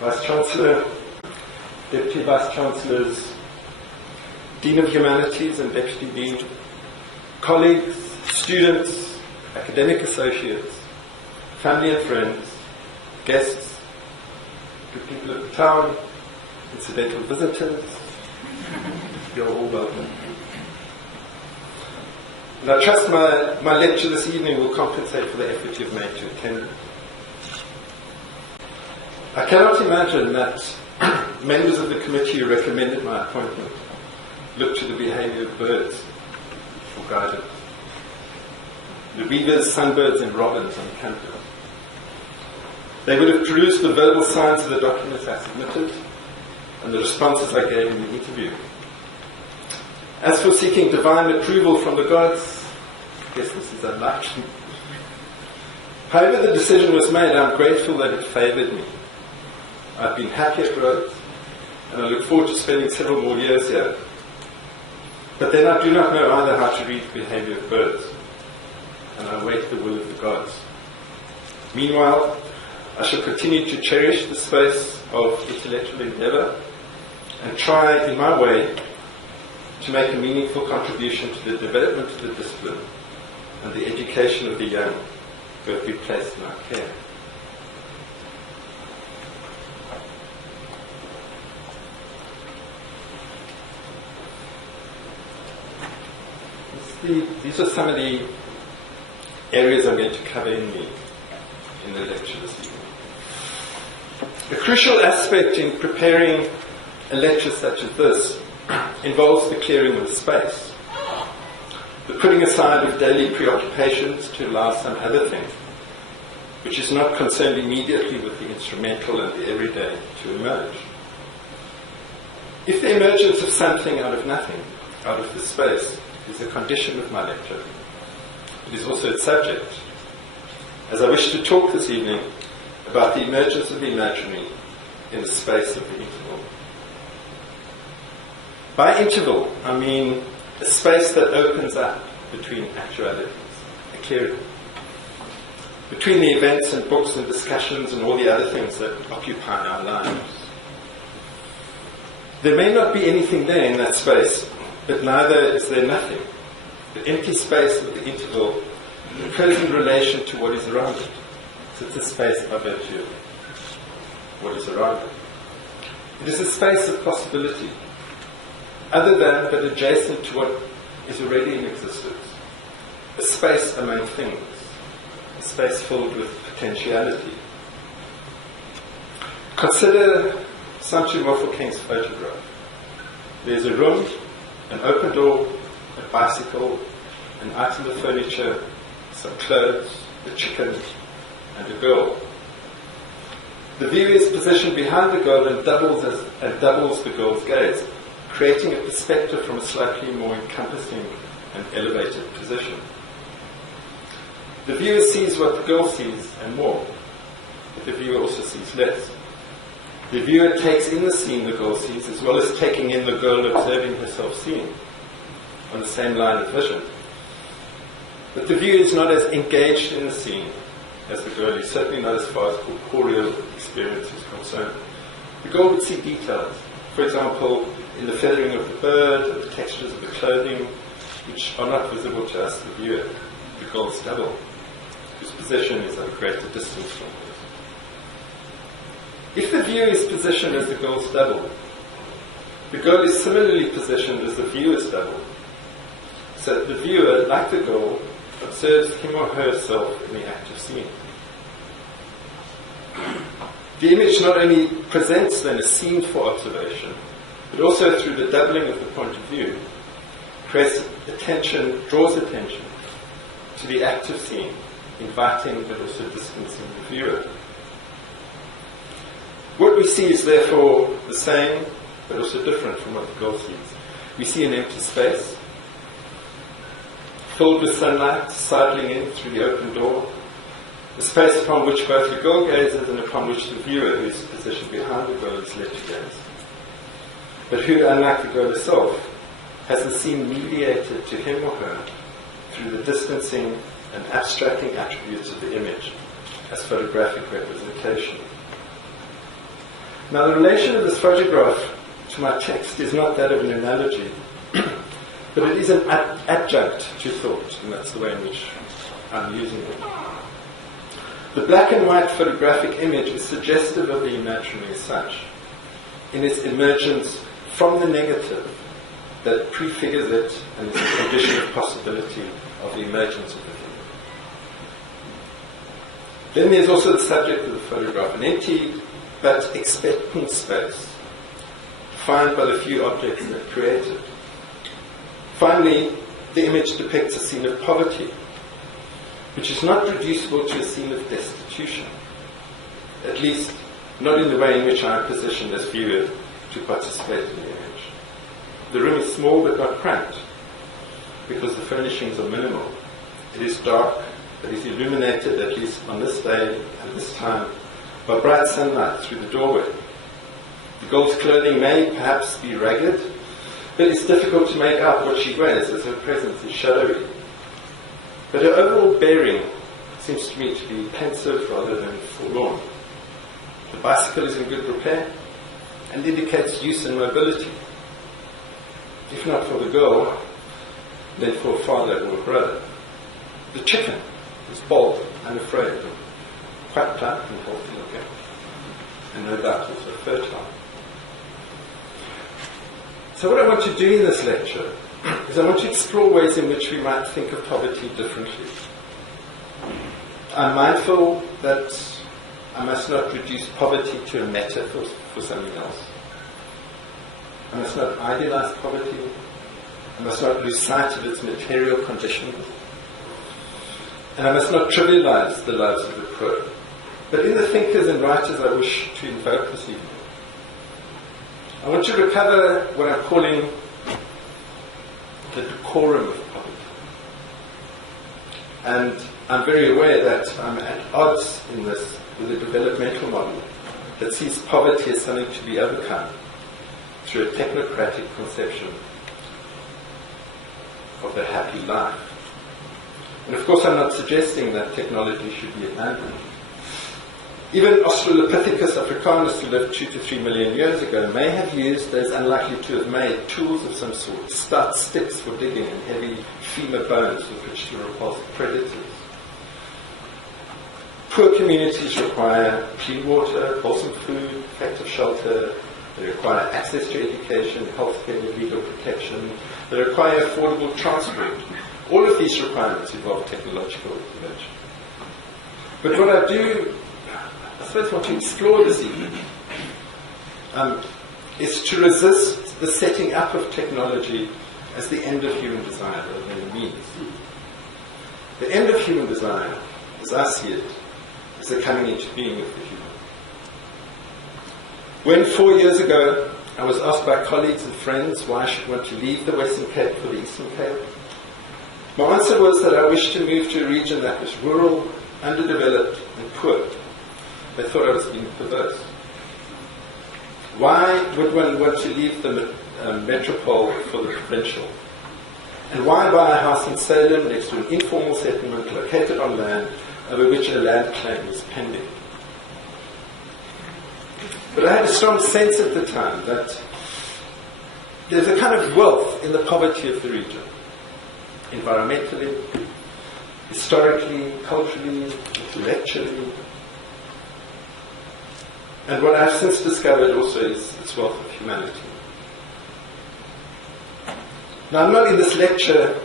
Vice-Chancellor, Deputy Vice-Chancellors, Dean of Humanities and Deputy Dean, colleagues, students, academic associates, family and friends, guests, good people of the town, incidental visitors, you're all welcome. And I trust my lecture this evening will compensate for the effort you've made to attend it. I cannot imagine that members of the committee who recommended my appointment looked to the behaviour of birds for guidance. The beavers, sunbirds and robins on campus. They would have perused the verbal signs of the documents I submitted and the responses I gave in the interview. As for seeking divine approval from the gods, I guess this is unlikely. However the decision was made, I'm grateful that it favoured me. I've been happy at Rhodes, and I look forward to spending several more years here. But then I do not know either how to read the behaviour of birds, and I await the will of the gods. Meanwhile, I shall continue to cherish the space of intellectual endeavour and try, in my way, to make a meaningful contribution to the development of the discipline and the education of the young who have been placed in our care. These are some of the areas I'm going to cover in the lecture this evening. A crucial aspect in preparing a lecture such as this involves the clearing of space, the putting aside of daily preoccupations to allow some other thing, which is not concerned immediately with the instrumental and the everyday, to emerge. If the emergence of something out of nothing, out of the space, is a condition of my lecture, it is also its subject, as I wish to talk this evening about the emergence of the imaginary in the space of the interval. By interval, I mean a space that opens up between actualities, a clearing, between the events and books and discussions and all the other things that occupy our lives. There may not be anything there in that space, but neither is there nothing. The empty space of the interval occurs in relation to what is around it. So it's a space by virtue of what is around it. It is a space of possibility, other than but adjacent to what is already in existence. A space among things, a space filled with potentiality. Consider Sancho Mofokeng's photograph. There's a room, an open door, a bicycle, an item of furniture, some clothes, a chicken, and a girl. The viewer is positioned behind the girl and doubles the girl's gaze, creating a perspective from a slightly more encompassing and elevated position. The viewer sees what the girl sees and more, but the viewer also sees less. The viewer takes in the scene the girl sees, as well as taking in the girl observing herself seen, on the same line of vision. But the viewer is not as engaged in the scene as the girl is, certainly not as far as corporeal experience is concerned. The girl would see details, for example, in the feathering of the bird, and the textures of the clothing, which are not visible to us, the viewer. The girl's double, whose position is at a greater distance from us. If the viewer is positioned as the girl's double, the girl is similarly positioned as the viewer's double, so that the viewer, like the girl, observes him or herself in the act of seeing. The image not only presents then a scene for observation, but also through the doubling of the point of view, draws attention to the act of seeing, inviting but also distancing the viewer. What we see is therefore the same, but also different from what the girl sees. We see an empty space, filled with sunlight, sidling in through the open door, a space upon which both the girl gazes and upon which the viewer, who is positioned behind the girl, is led to gaze. But who, unlike the girl herself, has the scene mediated to him or her through the distancing and abstracting attributes of the image as photographic representation. Now, the relation of this photograph to my text is not that of an analogy, but it is an adjunct to thought, and that's the way in which I'm using it. The black and white photographic image is suggestive of the imaginary as such, in its emergence from the negative that prefigures it and is a condition of possibility of the emergence of the thing. Then there's also the subject of the photograph, an empty but expectant space, defined by the few objects that create it. Finally, the image depicts a scene of poverty, which is not reducible to a scene of destitution, at least not in the way in which I am positioned as viewer to participate in the image. The room is small but not cramped, because the furnishings are minimal. It is dark, but is illuminated, at least on this day and this time, by bright sunlight through the doorway. The girl's clothing may perhaps be ragged, but it's difficult to make out what she wears, as her presence is shadowy. But her overall bearing seems to me to be pensive rather than forlorn. The bicycle is in good repair and indicates use and mobility. If not for the girl, then for a father or a brother. The chicken is bold, unafraid, and quite plump and healthy looking, and no doubt also fertile. So what I want to do in this lecture is I want to explore ways in which we might think of poverty differently. I'm mindful that I must not reduce poverty to a metaphor for something else. I must not idealize poverty. I must not lose sight of its material conditions. And I must not trivialize the lives of the poor. But in the thinkers and writers I wish to invoke this evening, I want to recover what I'm calling the decorum of poverty. And I'm very aware that I'm at odds in this with a developmental model that sees poverty as something to be overcome through a technocratic conception of the happy life. And of course I'm not suggesting that technology should be abandoned. Even Australopithecus africanus, who lived 2 to 3 million years ago, may have used, as unlikely to have made, tools of some sort, stout sticks for digging and heavy femur bones with which to repulse predators. Poor communities require clean water, wholesome food, effective shelter. They require access to education, healthcare, and legal protection. They require affordable transport. All of these requirements involve technological intervention. But what I do, I suppose, want to explore this evening is to resist the setting up of technology as the end of human desire rather than the means. The end of human desire, as I see it, is the coming into being of the human. When 4 years ago I was asked by colleagues and friends why I should want to leave the Western Cape for the Eastern Cape, my answer was that I wished to move to a region that was rural, underdeveloped and poor. They thought I was being perverse. Why would one want to leave the metropole for the provincial? And why buy a house in Salem next to an informal settlement located on land over which a land claim was pending? But I had a strong sense at the time that there's a kind of wealth in the poverty of the region, environmentally, historically, culturally, intellectually. And what I've since discovered also is its wealth of humanity. Now, I'm not in this lecture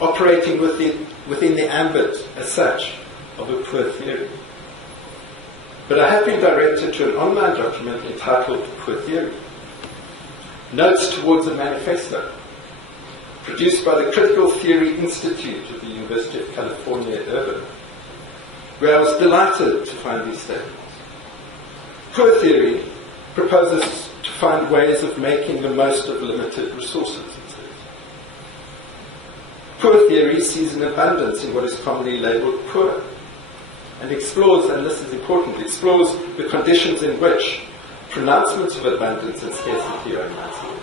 operating within the ambit, as such, of a poor theory. But I have been directed to an online document entitled Poor Theory, Notes Towards a Manifesto, produced by the Critical Theory Institute of the University of California at Irvine, where I was delighted to find these statements. Poor Theory proposes to find ways of making the most of limited resources, it says. Poor Theory sees an abundance in what is commonly labelled poor, and explores, and this is important, explores the conditions in which pronouncements of abundance and scarcity are enunciated.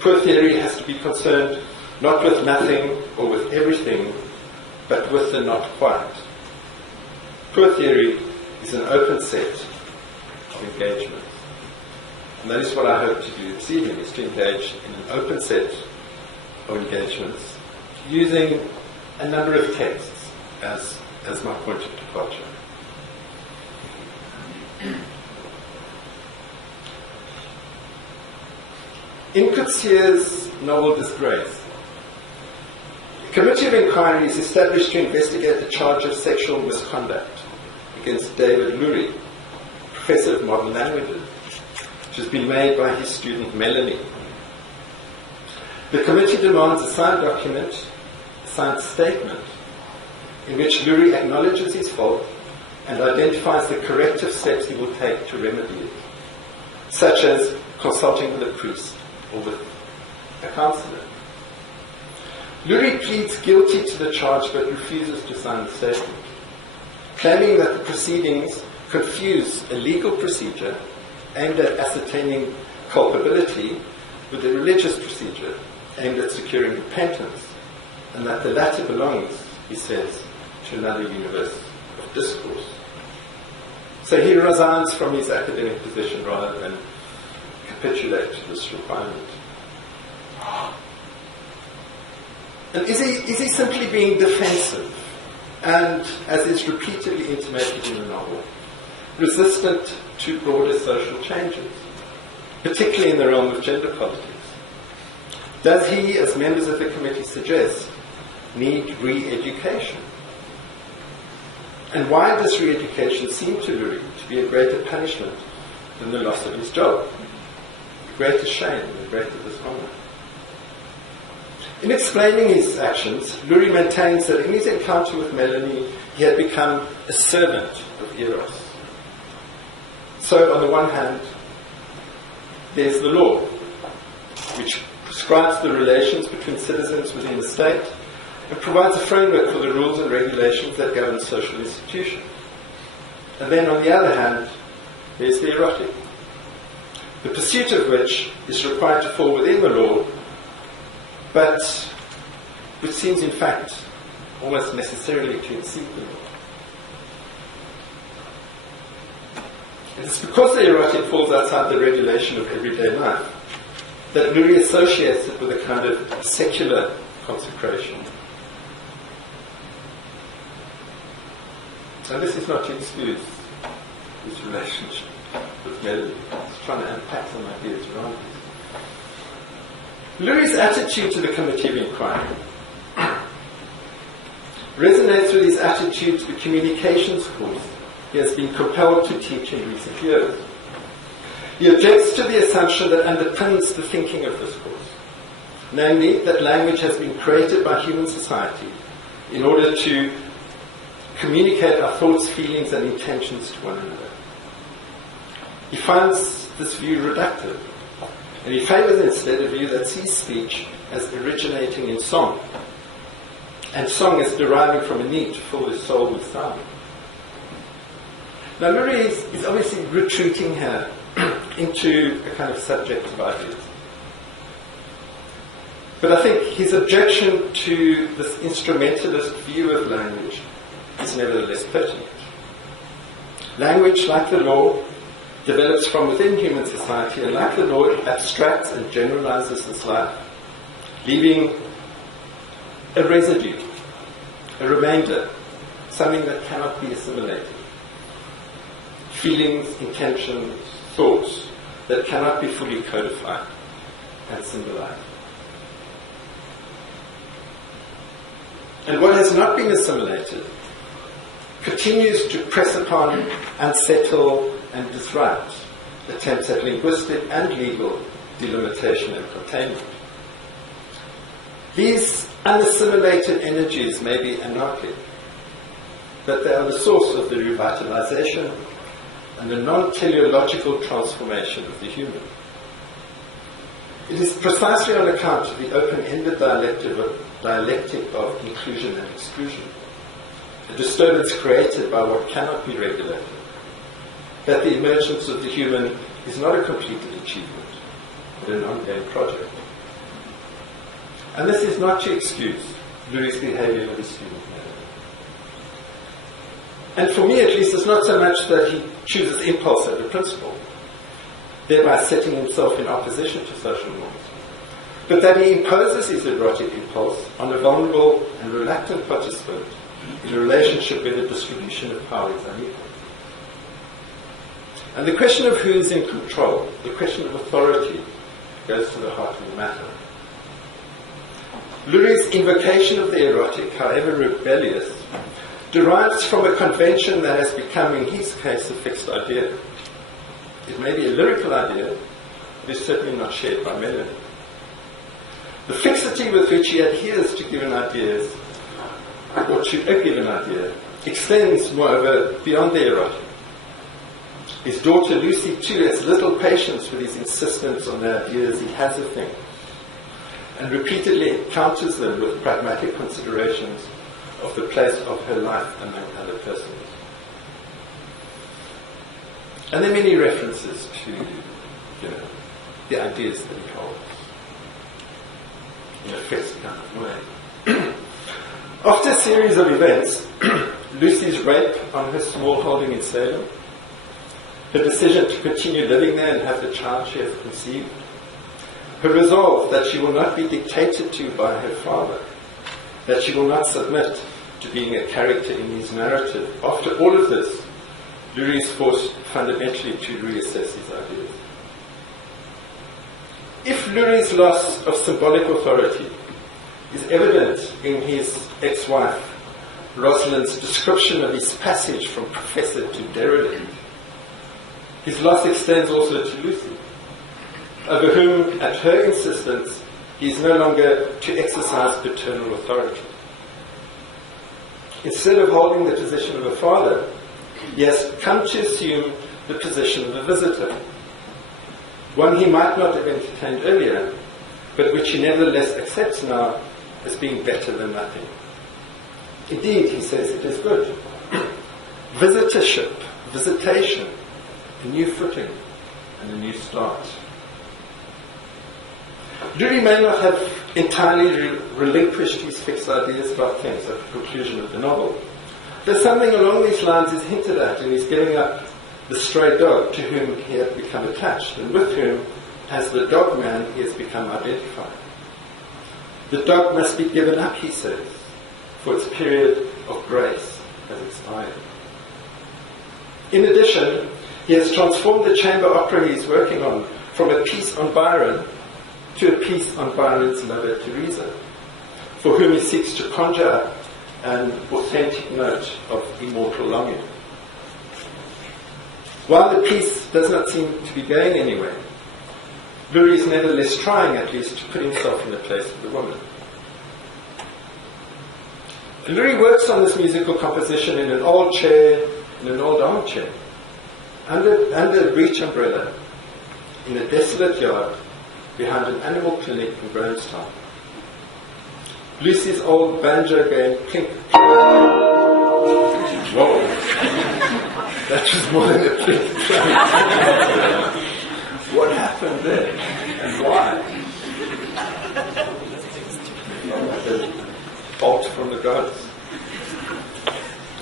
Poor Theory has to be concerned not with nothing or with everything, but with the not quite. Poor Theory is an open set of engagement. And that is what I hope to do this evening, is to engage in an open set of engagements using a number of texts as my point of departure. In Coetzee's novel Disgrace, a committee of inquiry is established to investigate the charge of sexual misconduct against David Lurie, professor of modern languages, which has been made by his student Melanie. The committee demands a signed document, a signed statement, in which Lurie acknowledges his fault and identifies the corrective steps he will take to remedy it, such as consulting with a priest or with a counselor. Lurie pleads guilty to the charge but refuses to sign the statement, claiming that the proceedings confuse a legal procedure aimed at ascertaining culpability with a religious procedure aimed at securing repentance, and that the latter belongs, he says, to another universe of discourse. So he resigns from his academic position rather than capitulate to this requirement. And is he simply being defensive and, as is repeatedly intimated in the novel, resistant to broader social changes, particularly in the realm of gender politics? Does he, as members of the committee suggest, need re-education? And why does re-education seem to Lurie to be a greater punishment than the loss of his job, a greater shame, a greater dishonour? In explaining his actions, Lurie maintains that in his encounter with Melanie, he had become a servant of Eros. So, on the one hand, there's the law, which prescribes the relations between citizens within the state and provides a framework for the rules and regulations that govern social institutions. And then, on the other hand, there's the erotic, the pursuit of which is required to fall within the law, but which seems, in fact, almost necessarily to exceed the law. It's because the erotic falls outside the regulation of everyday life that Lurie associates it with a kind of secular consecration. And this is not to excuse his relationship with Melanie. It's trying to unpack some ideas around this. Lurie's attitude to the committee of inquiry resonates with his attitude to the communications course he has been compelled to teach in recent years. He objects to the assumption that underpins the thinking of this course, namely that language has been created by human society in order to communicate our thoughts, feelings, and intentions to one another. He finds this view reductive, and he favours instead a view that sees speech as originating in song, and song as deriving from a need to fill his soul with sound. Now, Lurie is obviously retreating here into a kind of subjective ideas. But I think his objection to this instrumentalist view of language is nevertheless pertinent. Language, like the law, develops from within human society, and like the law, it abstracts and generalizes this life, leaving a residue, a remainder, something that cannot be assimilated. Feelings, intentions, thoughts that cannot be fully codified and symbolized. And what has not been assimilated continues to press upon, unsettle, and disrupt attempts at linguistic and legal delimitation and containment. These unassimilated energies may be anarchic, but they are the source of the revitalization and the non-teleological transformation of the human. It is precisely on account of the open-ended dialectic of inclusion and exclusion, a disturbance created by what cannot be regulated, that the emergence of the human is not a completed achievement, but an ongoing project. And this is not to excuse Lurie's behavior with his student. And for me, at least, it's not so much that he chooses impulse over principle, thereby setting himself in opposition to social norms, but that he imposes his erotic impulse on a vulnerable and reluctant participant in a relationship where the distribution of power is unequal. And the question of who is in control, the question of authority, goes to the heart of the matter. Lurie's invocation of the erotic, however rebellious, derives from a convention that has become, in his case, a fixed idea. It may be a lyrical idea, but is certainly not shared by Melanie. The fixity with which he adheres to given ideas, or to a given idea, extends, moreover, beyond the erotic. His daughter Lucy, too, has little patience with his insistence on the ideas he has of things, and repeatedly counters them with pragmatic considerations of the place of her life among other persons. And there are many references to, the ideas that he holds in a fixed kind of way. After a series of events, Lucy's rape on her small holding in Salem, her decision to continue living there and have the child she has conceived, her resolve that she will not be dictated to by her father, that she will not submit to being a character in his narrative. After all of this, Lurie is forced fundamentally to reassess his ideas. If Lurie's loss of symbolic authority is evident in his ex-wife Rosalind's description of his passage from professor to derelict, his loss extends also to Lucy, over whom, at her insistence, he is no longer to exercise paternal authority. Instead of holding the position of a father, he has come to assume the position of a visitor, one he might not have entertained earlier, but which he nevertheless accepts now as being better than nothing. Indeed, he says, it is good. Visitorship, visitation, a new footing, and a new start. Lurie may not have entirely relinquished his fixed ideas about things at the conclusion of the novel, but something along these lines is hinted at in his giving up the stray dog to whom he had become attached, and with whom, as the dog man, he has become identified. The dog must be given up, he says, for its period of grace has expired. In addition, he has transformed the chamber opera he is working on from a piece on Byron to a piece on Byron's lover Teresa, for whom he seeks to conjure up an authentic note of immortal longing. While the piece does not seem to be going anywhere, Lurie is nevertheless trying at least to put himself in the place of the woman. Lurie works on this musical composition in an old chair, in an old armchair, under a breech umbrella, in a desolate yard, behind an animal clinic in Grahamstown. Lucy's old banjo going clink. Whoa. That was more than a clink. What happened there? And why? A bolt from the gods.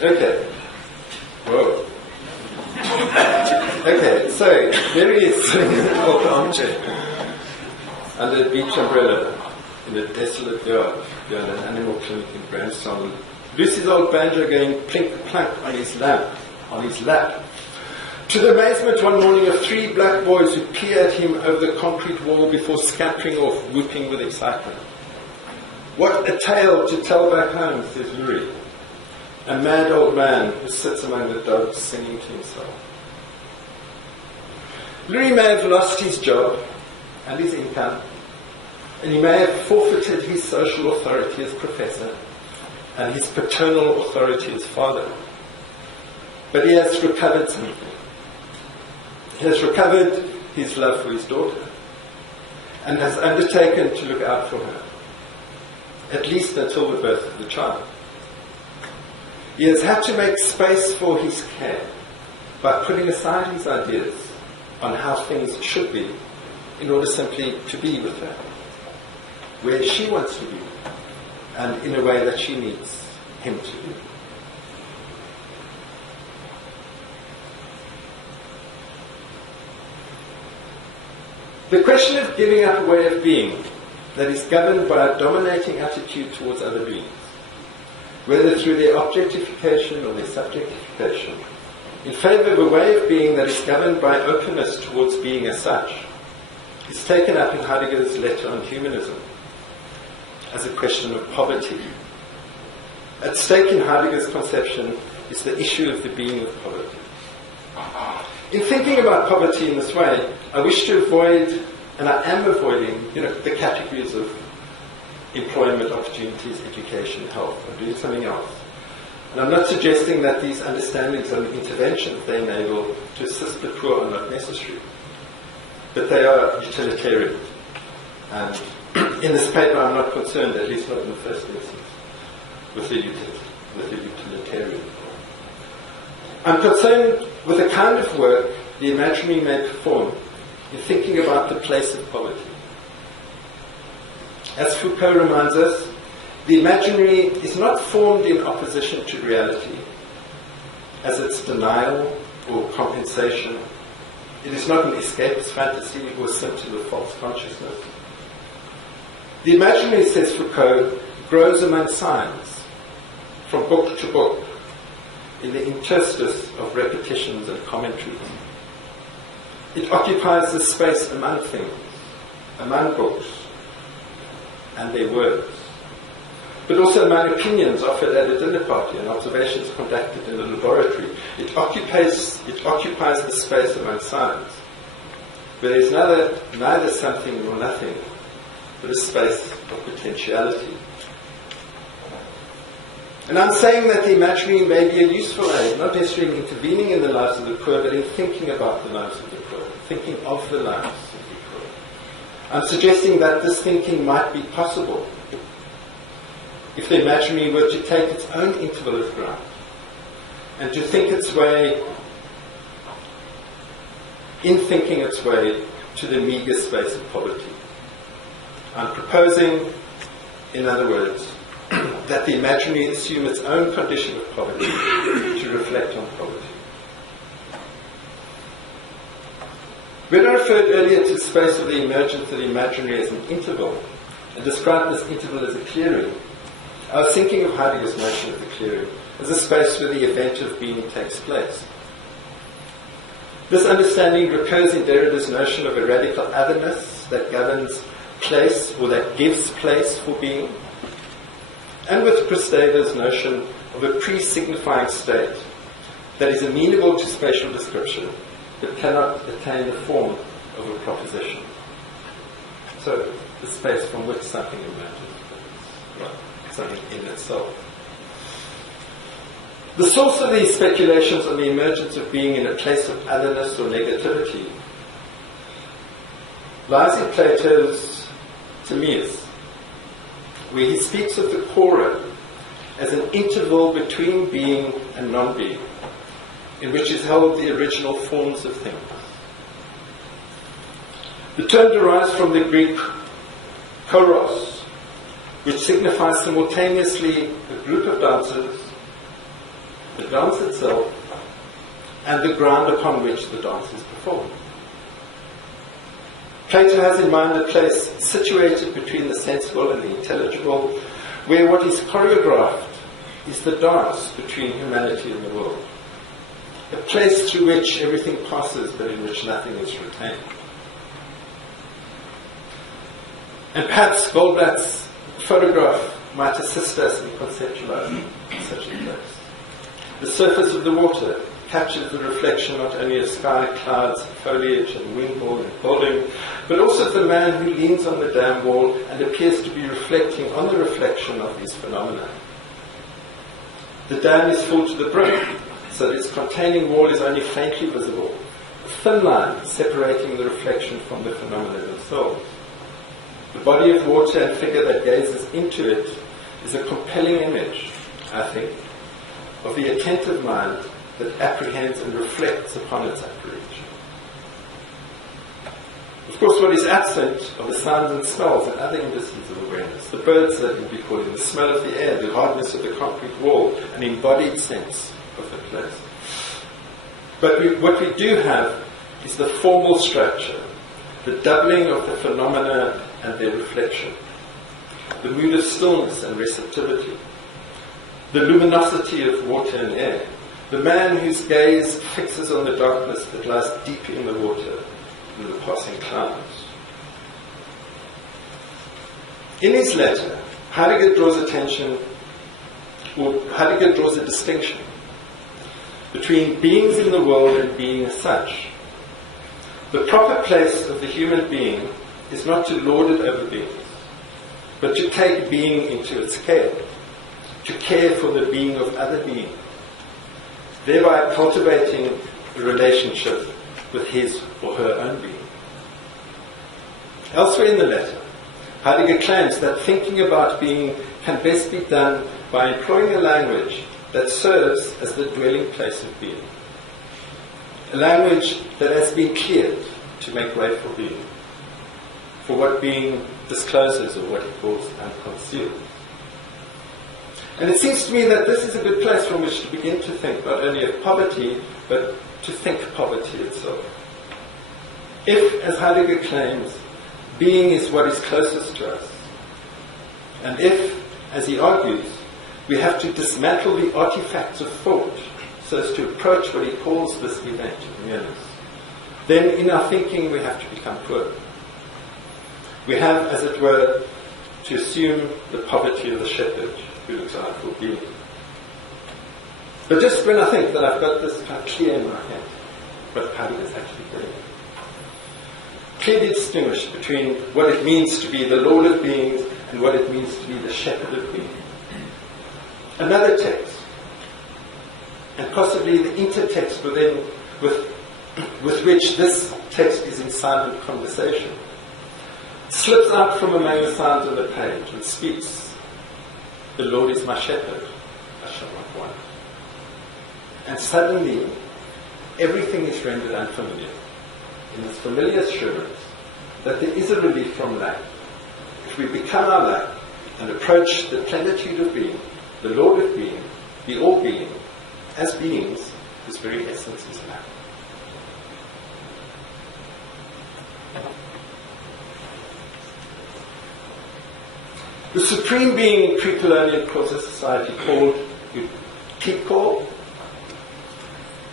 Okay. Whoa. Okay, so there he is sitting in an old armchair under a beach umbrella in a desolate yard behind an animal clinic in Grahamstown. Lucy's old banjo going plink-plunk on his lap. To the amazement one morning of three black boys who peer at him over the concrete wall before scampering off, whooping with excitement. What a tale to tell back home, says Lurie, a mad old man who sits among the dogs singing to himself. Lurie may have lost his job and his income, and he may have forfeited his social authority as professor and his paternal authority as father. But he has recovered something. He has recovered his love for his daughter and has undertaken to look out for her, at least until the birth of the child. He has had to make space for his care by putting aside his ideas on how things should be in order simply to be with her, where she wants to be, and in a way that she needs him to be. The question of giving up a way of being that is governed by a dominating attitude towards other beings, whether through their objectification or their subjectification, in favour of a way of being that is governed by openness towards being as such, is taken up in Heidegger's letter on humanism as a question of poverty. At stake in Heidegger's conception is the issue of the being of poverty. In thinking about poverty in this way, I wish to avoid, and I am avoiding, the categories of employment opportunities, education, health. I'm doing something else. And I'm not suggesting that these understandings and interventions they enable to assist the poor are not necessary. But they are utilitarian. And in this paper I'm not concerned, at least not in the first instance, with the utilitarian. I'm concerned with the kind of work the imaginary may perform in thinking about the place of poverty. As Foucault reminds us, the imaginary is not formed in opposition to reality, as its denial or compensation. It is not an escapist fantasy or a symptom of false consciousness. The imaginary, says Foucault, grows among signs, from book to book, in the interstice of repetitions and commentaries. It occupies the space among things, among books, and their words, but also among opinions offered at a dinner party and observations conducted in a laboratory. It occupies the space among signs, where there is neither something nor nothing, but a space of potentiality. And I'm saying that the imaginary may be a useful aid, not necessarily in intervening in the lives of the poor, but in thinking about the lives of the poor, thinking of the lives of the poor. I'm suggesting that this thinking might be possible if the imaginary were to take its own interval of ground and to think its way, in thinking its way, to the meagre space of poverty. I'm proposing, in other words, that the imaginary assume its own condition of poverty to reflect on poverty. When I referred earlier to the space of the emergence of the imaginary as an interval, and described this interval as a clearing, I was thinking of Heidegger's notion of the clearing as a space where the event of being takes place. This understanding recurs in Derrida's notion of a radical otherness that governs place, or that gives place for being, and with Christaver's notion of a pre-signifying state that is amenable to spatial description but cannot attain the form of a proposition. So, the space from which something emerges, something in itself. The source of these speculations on the emergence of being in a place of otherness or negativity lies in Plato's Timaeus, where he speaks of the chora as an interval between being and non-being, in which is held the original forms of things. The term derives from the Greek choros, which signifies simultaneously a group of dancers, the dance itself, and the ground upon which the dance is performed. Plato has in mind a place situated between the sensible and the intelligible, where what is choreographed is the dance between humanity and the world. A place through which everything passes, but in which nothing is retained. And perhaps Goldblatt's photograph might assist us in conceptualizing such a place. The surface of the water captures the reflection not only of sky, clouds, foliage, and wing building, but also of the man who leans on the dam wall and appears to be reflecting on the reflection of these phenomena. The dam is full to the brim, so that its containing wall is only faintly visible, a thin line separating the reflection from the phenomena themselves. The body of water and figure that gazes into it is a compelling image, I think, of the attentive mind that apprehends and reflects upon its apprehension. Of course, what is absent are the sounds and smells and other indices of awareness, the birds that would be calling, the smell of the air, the hardness of the concrete wall, an embodied sense of the place. But what we do have is the formal structure the doubling of the phenomena and their reflection, the mood of stillness and receptivity, the luminosity of water and air, the man whose gaze fixes on the darkness that lies deep in the water and the passing clouds. In his letter, Heidegger draws a distinction between beings in the world and being as such. The proper place of the human being is not to lord it over beings, but to take being into its care, to care for the being of other beings, thereby cultivating a relationship with his or her own being. Elsewhere in the letter, Heidegger claims that thinking about being can best be done by employing a language that serves as the dwelling place of being. A language that has been cleared to make way for being, for what being discloses or what it calls unconcealed. And it seems to me that this is a good place from which to begin to think not only of poverty, but to think poverty itself. If, as Heidegger claims, being is what is closest to us, and if, as he argues, we have to dismantle the artifacts of thought so as to approach what he calls this event of nearness, then in our thinking we have to become poor. We have, as it were, to assume the poverty of the shepherd who looks out for being. But just when I think that I've got this kind of clear in my head, what Heidegger is actually doing, clearly distinguish between what it means to be the Lord of beings and what it means to be the shepherd of beings. Another text, and possibly the intertext with which this text is in silent conversation, slips out from among the signs on the page and speaks, "The Lord is my shepherd, I shall not want." And suddenly, everything is rendered unfamiliar, in this familiar assurance that there is a relief from lack. If we become our lack and approach the plenitude of being, the Lord of being, the all-being, as beings whose very essence is lack. The supreme being in pre-colonial quasi society called DirkKlopper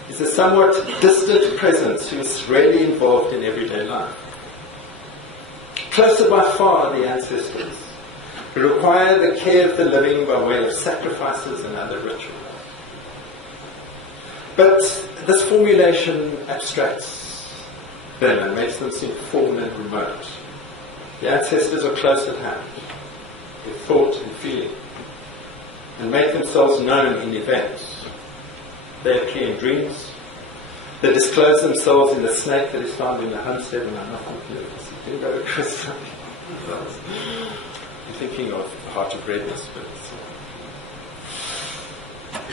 is a somewhat distant presence who is rarely involved in everyday life. Closer by far are the ancestors, who require the care of the living by way of sacrifices and other rituals. But this formulation abstracts them and makes them seem foreign and remote. The ancestors are close at hand, with thought and feeling, and make themselves known in events. They appear in dreams. They disclose themselves in the snake that is found in the homestead, and I'm not thinking of this. You didn't go to Chris. I'm thinking of the heart of redness, but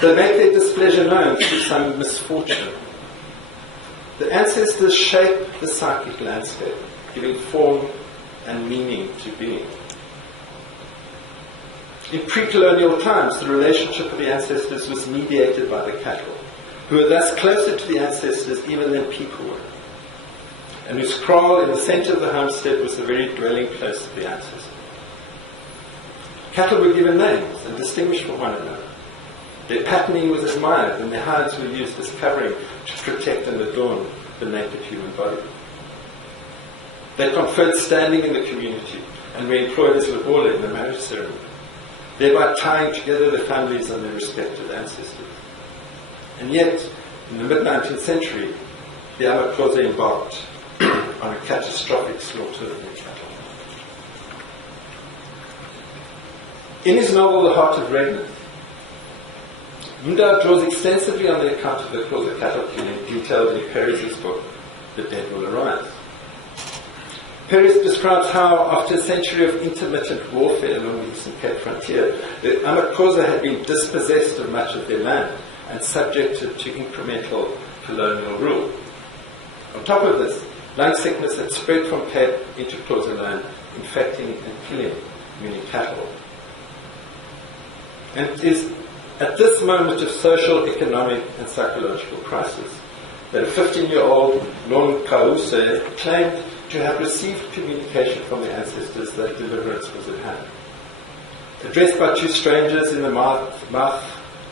they make their displeasure known through some misfortune. The ancestors shape the psychic landscape, giving form and meaning to being. In pre-colonial times, the relationship of the ancestors was mediated by the cattle, who were thus closer to the ancestors even than people were, and whose kraal in the center of the homestead was the very dwelling place of the ancestors. Cattle were given names and distinguished from one another. Their patterning was admired, and their hides were used as covering to protect and adorn the naked human body. They conferred standing in the community and were employed as lobola in the marriage ceremony, thereby tying together the families and their respective ancestors. And yet, in the mid-19th century, the Amaxhosa embarked on a catastrophic slaughter of their cattle. In his novel, The Heart of Redness, Munda draws extensively on the account of the Xhosa cattle killing detailed in Perez's book, The Dead Will Arise. Perez describes how, after a century of intermittent warfare along the Eastern Cape frontier, the Amaxhosa had been dispossessed of much of their land and subjected to incremental colonial rule. On top of this, lung sickness had spread from Cape into Xhosa land, infecting and killing many cattle. And it is at this moment of social, economic, and psychological crisis that a 15-year-old Lon Kause claimed to have received communication from the ancestors that deliverance was at hand. Addressed by two strangers in the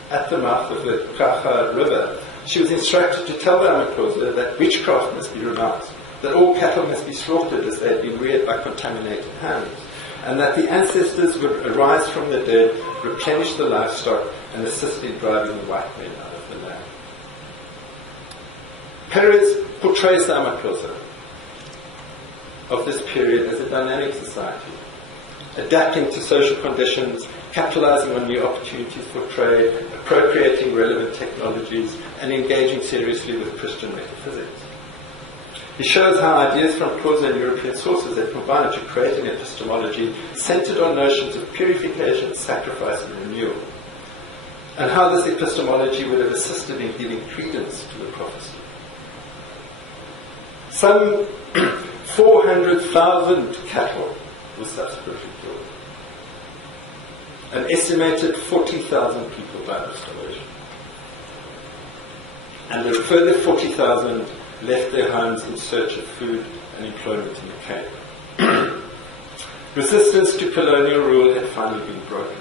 at the mouth of the Kaha River, she was instructed to tell the Amakosa that witchcraft must be renounced, that all cattle must be slaughtered as they had been reared by contaminated hands, and that the ancestors would arise from the dead, replenish the livestock, and assist in driving the white men out of the land. Perez portrays the Amakosa of this period as a dynamic society, adapting to social conditions, capitalizing on new opportunities for trade, appropriating relevant technologies, and engaging seriously with Christian metaphysics. He shows how ideas from Xhosa and European sources have combined to create an epistemology centered on notions of purification, sacrifice, and renewal, and how this epistemology would have assisted in giving credence to the prophecy. Some 400,000 cattle were subsequently killed. An estimated 40,000 people died of starvation. And a further 40,000 left their homes in search of food and employment in the Cape. Resistance to colonial rule had finally been broken.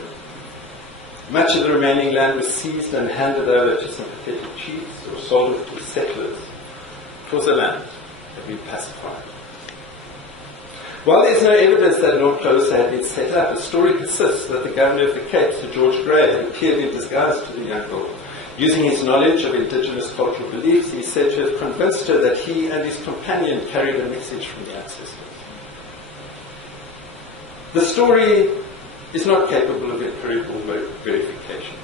Much of the remaining land was seized and handed over to sympathetic chiefs or sold to settlers. Xhosa land had been pacified. While there is no evidence that Lord Xhosa had been set up, the story persists that the governor of the Cape, Sir George Grey, had appeared in disguise to the young girl. Using his knowledge of indigenous cultural beliefs, he is said to have convinced her that he and his companion carried a message from the ancestors. The story is not capable of empirical verification.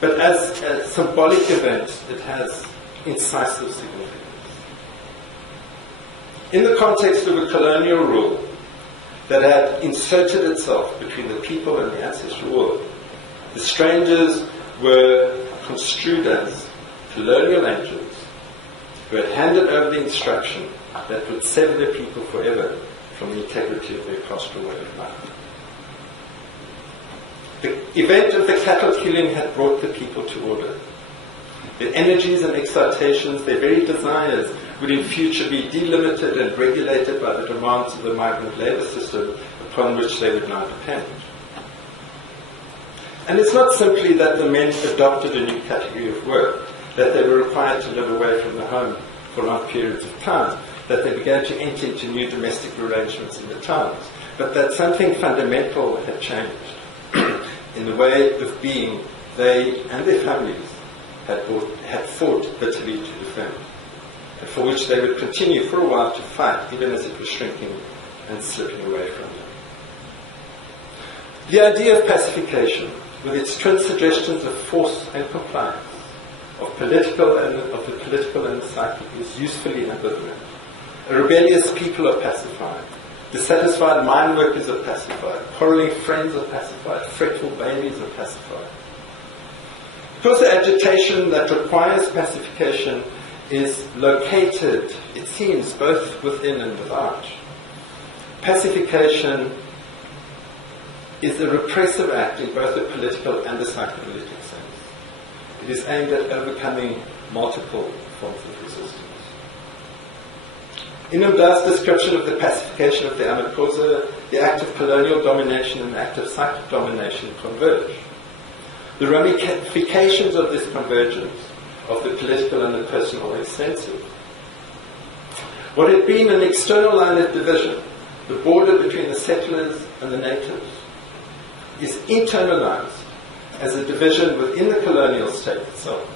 But as a symbolic event, it has incisive significance. In the context of a colonial rule that had inserted itself between the people and the ancestral world, the strangers were construed as colonial agents who had handed over the instruction that would sever the people forever from the integrity of their pastoral way of life. The event of the cattle killing had brought the people to order. Their energies and excitations, their very desires, would in future be delimited and regulated by the demands of the migrant labour system upon which they would now depend. And it's not simply that the men adopted a new category of work, that they were required to live away from the home for long periods of time, that they began to enter into new domestic arrangements in the towns, but that something fundamental had changed in the way of being they and their families had fought bitterly to defend, and for which they would continue for a while to fight, even as it was shrinking and slipping away from them. The idea of pacification, with its twin suggestions of force and compliance, of the political and the psychic, is usefully ambivalent. A rebellious people are pacified. Dissatisfied mine workers are pacified. Quarreling friends are pacified. Fretful babies are pacified. Because the agitation that requires pacification is located, it seems, both within and without. Pacification is a repressive act in both the political and the psychoanalytic sense. It is aimed at overcoming multiple forms of resistance. In Mda's description of the pacification of the Amakosa, the act of colonial domination and the act of psychic domination converge. The ramifications of this convergence, of the political and the personal, are extensive. What had been an external line of division, the border between the settlers and the natives, is internalized as a division within the colonial state itself.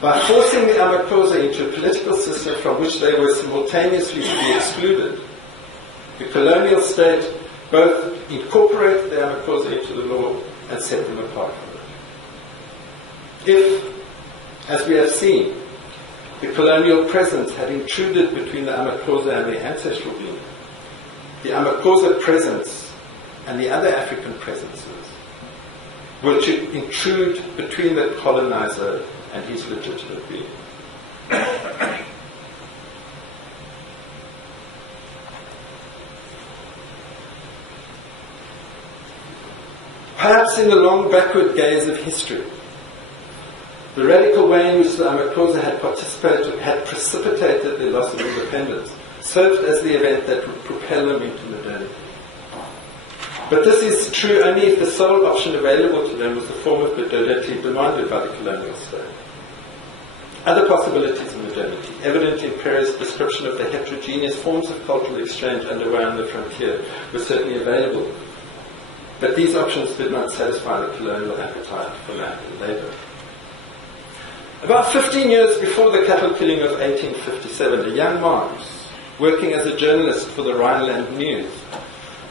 By forcing the Amakosa into a political system from which they were simultaneously to be excluded, the colonial state both incorporated the Amakosa into the law and set them apart from it. If, as we have seen, the colonial presence had intruded between the Amakosa and their ancestral being, the Amakosa presence and the other African presences were to intrude between the colonizer and his legitimate being. Perhaps in the long backward gaze of history, The radical way in which the Amaxhosa had precipitated their loss of independence served as the event that would propel them into modernity. But this is true only if the sole option available to them was the form of modernity demanded by the colonial state. Other possibilities of modernity, evident in Perez's description of the heterogeneous forms of cultural exchange underway on the frontier, were certainly available. But these options did not satisfy the colonial appetite for land and labour. About 15 years before the cattle killing of 1857, a young Marx, working as a journalist for the Rhineland News,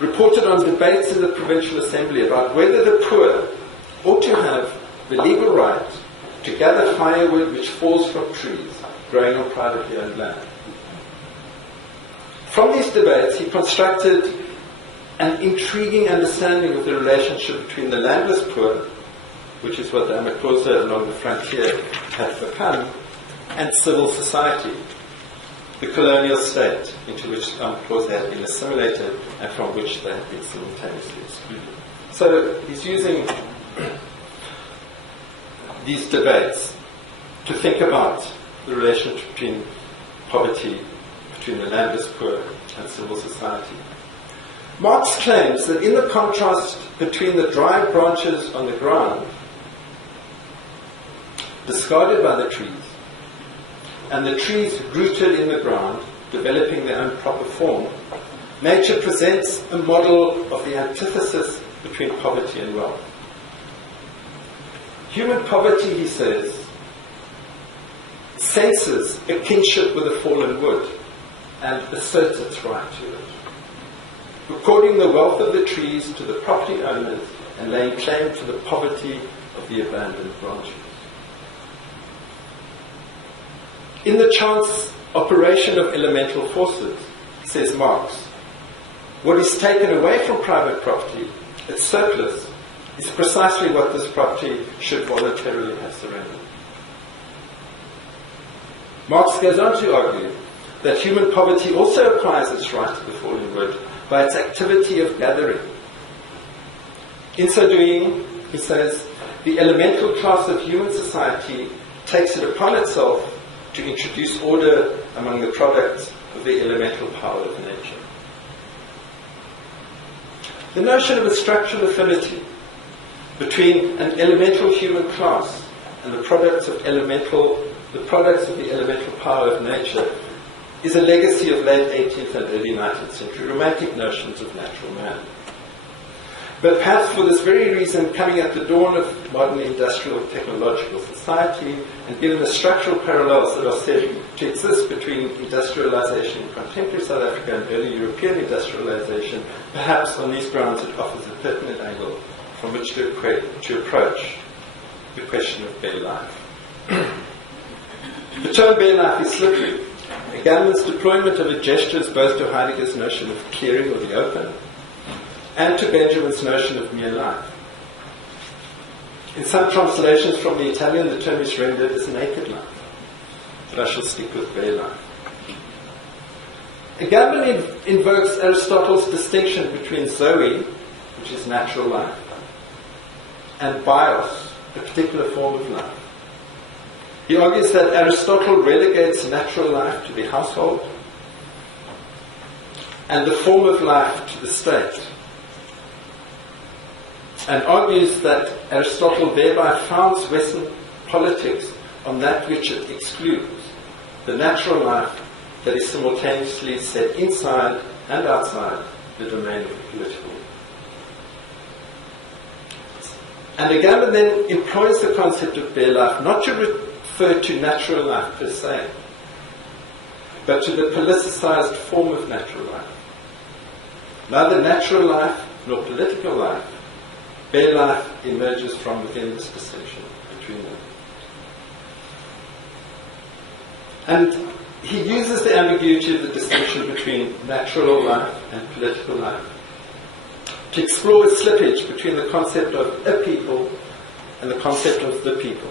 reported on debates in the Provincial Assembly about whether the poor ought to have the legal right to gather firewood which falls from trees growing on privately owned land. From these debates, he constructed an intriguing understanding of the relationship between the landless poor, which is what the Amaxhosa along the frontier had become, and civil society, the colonial state into which Amaxhosa had been assimilated and from which they had been simultaneously excluded. So he's using these debates to think about the relationship between poverty, between the landless poor and civil society. Marx claims that in the contrast between the dry branches on the ground, discarded by the trees, and the trees rooted in the ground, developing their own proper form, nature presents a model of the antithesis between poverty and wealth. Human poverty, he says, senses a kinship with the fallen wood and asserts its right to it, according the wealth of the trees to the property owners and laying claim to the poverty of the abandoned branches. In the chance operation of elemental forces, says Marx, what is taken away from private property, its surplus, is precisely what this property should voluntarily have surrendered. Marx goes on to argue that human poverty also acquires its right to the fallen wood by its activity of gathering. In so doing, he says, the elemental class of human society takes it upon itself to introduce order among the products of the elemental power of nature. The notion of a structural affinity between an elemental human class and the products of the elemental power of nature is a legacy of late 18th and early 19th century romantic notions of natural man. But perhaps for this very reason, coming at the dawn of modern industrial technological society, and given the structural parallels that are said to exist between industrialization in contemporary South Africa and early European industrialization, perhaps on these grounds it offers a pertinent angle from which to approach the question of bare life. The term bare life is slippery. Agamben's deployment of it gestures both to Heidegger's notion of clearing or the open, and to Benjamin's notion of mere life. In some translations from the Italian, the term is rendered as naked life, but I shall stick with bare life. Agamben invokes Aristotle's distinction between zoe, which is natural life, and bios, a particular form of life. He argues that Aristotle relegates natural life to the household and the form of life to the state, and argues that Aristotle thereby founds Western politics on that which it excludes, the natural life that is simultaneously set inside and outside the domain of the political. And Agamben then employs the concept of bare life not to refer to natural life per se, but to the politicized form of natural life. Neither natural life nor political life, bare life emerges from within this distinction between them. And he uses the ambiguity of the distinction between natural life and political life to explore a slippage between the concept of a people and the concept of the people.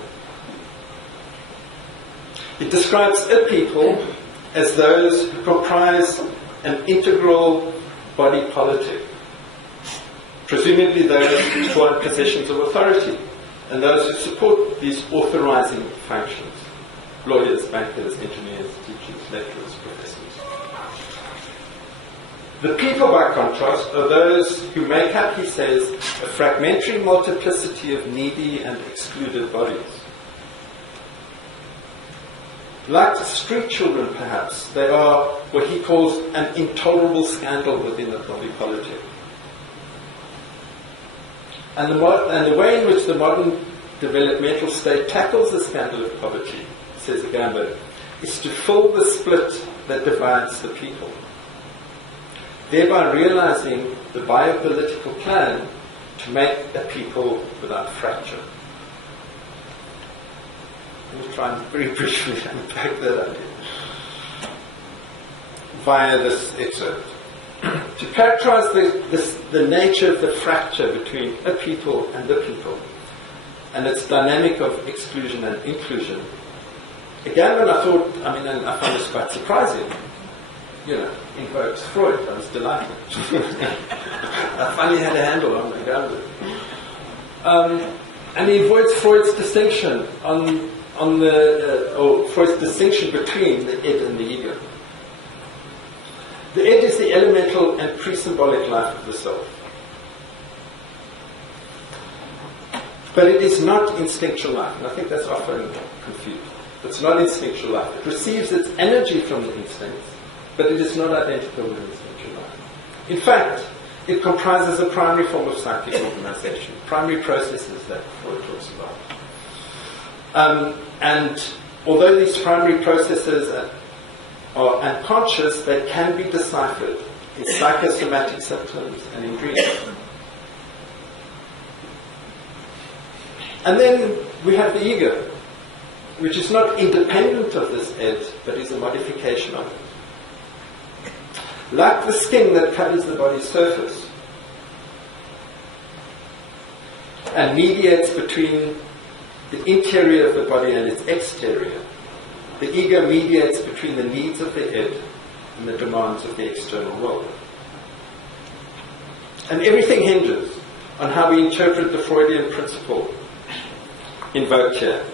It describes a people as those who comprise an integral body politic, presumably those who hold positions of authority, and those who support these authorizing functions: lawyers, bankers, engineers, teachers, lecturers, professors. The people, by contrast, are those who make up, he says, a fragmentary multiplicity of needy and excluded bodies. Like street children, perhaps, they are what he calls an intolerable scandal within the body politic. And the way in which the modern developmental state tackles the scandal of poverty, says Agamben, is to fill the split that divides the people, thereby realizing the biopolitical plan to make a people without fracture. Let me try and very briefly unpack that idea via this excerpt. To characterize the nature of the fracture between a people and the people, and its dynamic of exclusion and inclusion, again, when I found this quite surprising, invokes Freud. I was delighted. I finally had a handle on Agamben. And he avoids Freud's distinction Freud's distinction between the id and the ego. The id is the elemental and pre-symbolic life of the self. But it is not instinctual life, and I think that's often confused. It's not instinctual life. It receives its energy from the instincts, but it is not identical with instinctual life. In fact, it comprises a primary form of psychic organization, primary processes that Freud talks about. And although these primary processes are unconscious, they can be deciphered in psychosomatic symptoms and in dreams. And then we have the ego, which is not independent of this id, but is a modification of it. Like the skin that covers the body's surface and mediates between the interior of the body and its exterior, the ego mediates between the needs of the id and the demands of the external world. And everything hinges on how we interpret the Freudian principle invoked here.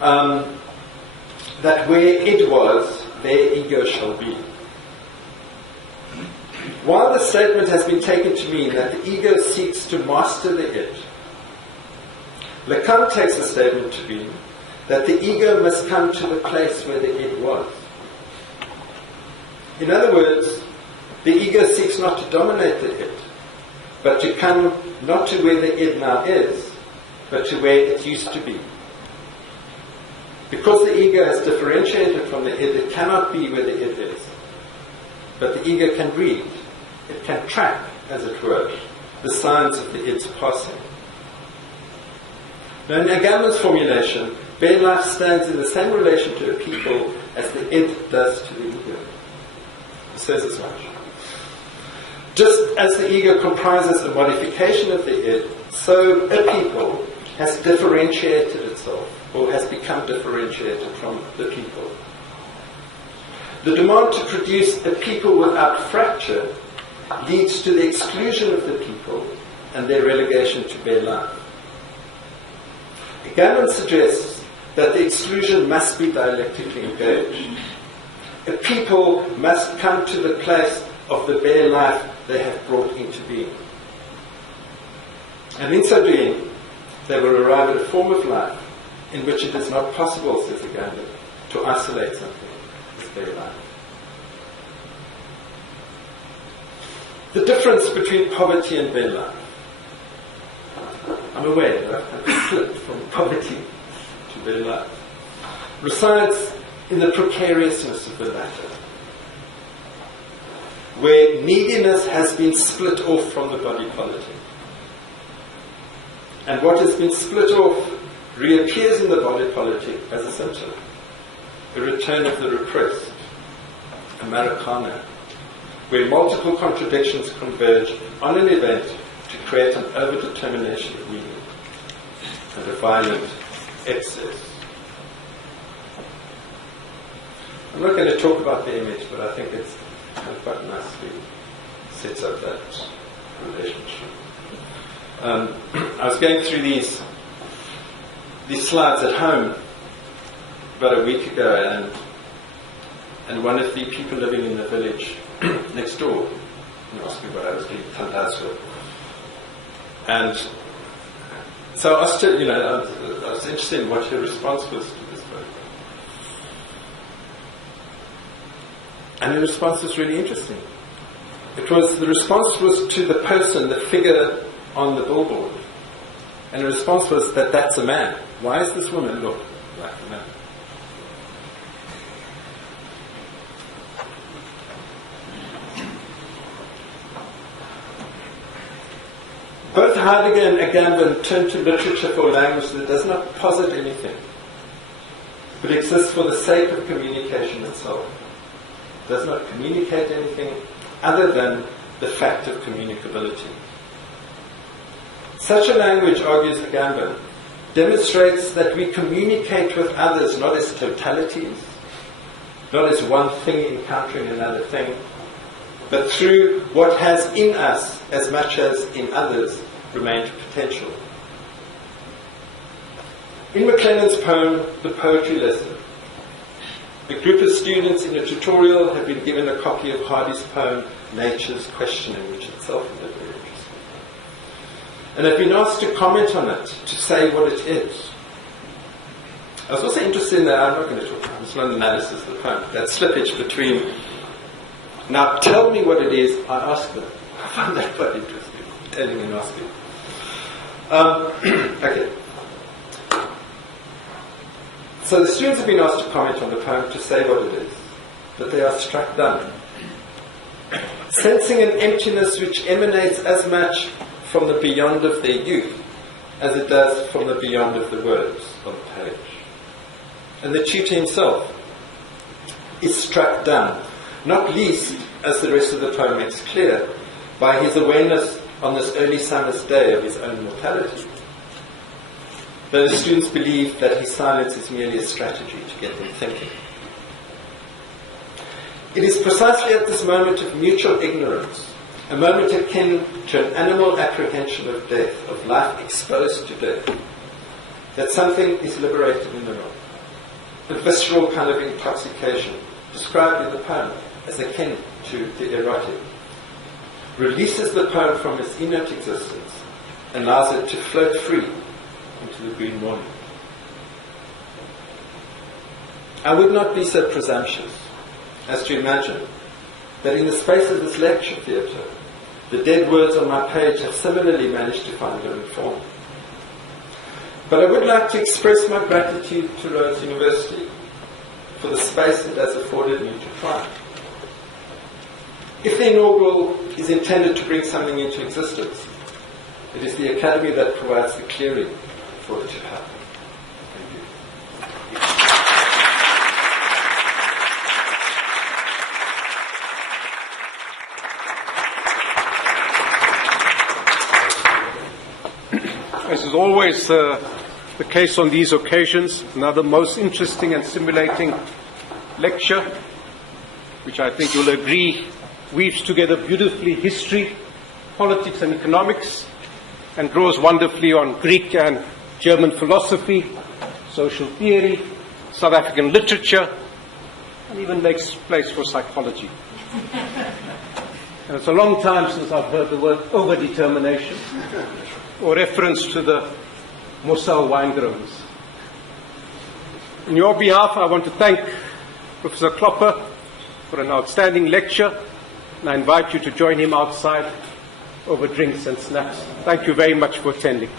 That where id was, there ego shall be. While the statement has been taken to mean that the ego seeks to master the id, Lacan takes the statement to mean that the ego must come to the place where the id was. In other words, the ego seeks not to dominate the id, but to come not to where the id now is, but to where it used to be. Because the ego is differentiated from the id, it cannot be where the id is. But the ego can read, it can track, as it were, the signs of the id's passing. Now, in Agamben's formulation, bare life stands in the same relation to a people as the id does to the ego. It says as much. Just as the ego comprises a modification of the id, so a people has differentiated itself, or has become differentiated from the people. The demand to produce a people without fracture leads to the exclusion of the people and their relegation to bare life. Agamben suggests that the exclusion must be dialectically engaged. A people must come to the place of the bare life they have brought into being. And in so doing, they will arrive at a form of life in which it is not possible, says Agamben, to isolate something as bare life. The difference between poverty and bare life. I'm aware that I've slipped from poverty to bare life. Resides in the precariousness of the latter, where neediness has been split off from the body politic. And what has been split off reappears in the body politic as a symptom, a return of the repressed, a Maracana, where multiple contradictions converge on an event to create an overdetermination of meaning and a violent excess. I'm not going to talk about the image, but I think it's quite nicely sets up that relationship. I was going through these slides at home about a week ago, and one of the people living in the village next door asked me what I was doing with. And so I asked her, I was interested in what her response was to this book. And her response was really interesting. The response was to the person, the figure on the billboard. And the response was that that's a man. Why does this woman look like a man? Both Heidegger and Agamben turn to literature for language that does not posit anything, but exists for the sake of communication itself. It does not communicate anything other than the fact of communicability. Such a language, argues Agamben, demonstrates that we communicate with others not as totalities, not as one thing encountering another thing, but through what has in us, as much as in others, remained potential. In McLennan's poem, The Poetry Lesson, a group of students in a tutorial have been given a copy of Hardy's poem, Nature's Questioning, which itself is very interesting, and have been asked to comment on it, to say what it is. I was also interested in that, I'm not going to talk about it, it's not an analysis of the poem, that slippage between, now tell me what it is, I ask them. I found that quite interesting, telling and asking. Okay. So the students have been asked to comment on the poem, to say what it is, but they are struck dumb, sensing an emptiness which emanates as much from the beyond of their youth as it does from the beyond of the words on the page. And the tutor himself is struck dumb, not least, as the rest of the poem makes clear, by his awareness on this early summer's day of his own mortality. But the students believe that his silence is merely a strategy to get them thinking. It is precisely at this moment of mutual ignorance, a moment akin to an animal apprehension of death, of life exposed to death, that something is liberated in the room. A visceral kind of intoxication, described in the poem as akin to the erotic, releases the poem from its inert existence and allows it to float free into the green morning. I would not be so presumptuous as to imagine that in the space of this lecture theatre, the dead words on my page have similarly managed to find living form. But I would like to express my gratitude to Rhodes University for the space it has afforded me to try. If the inaugural is intended to bring something into existence, it is the Academy that provides the clearing for it to happen. Thank you. As is always the case on these occasions, another most interesting and stimulating lecture, which I think you'll agree weaves together beautifully history, politics and economics, and draws wonderfully on Greek and German philosophy, social theory, South African literature, and even makes place for psychology. And it's a long time since I've heard the word overdetermination, or reference to the Mosel wine growers. On your behalf, I want to thank Professor Klopper for an outstanding lecture, and I invite you to join him outside over drinks and snacks. Thank you very much for attending.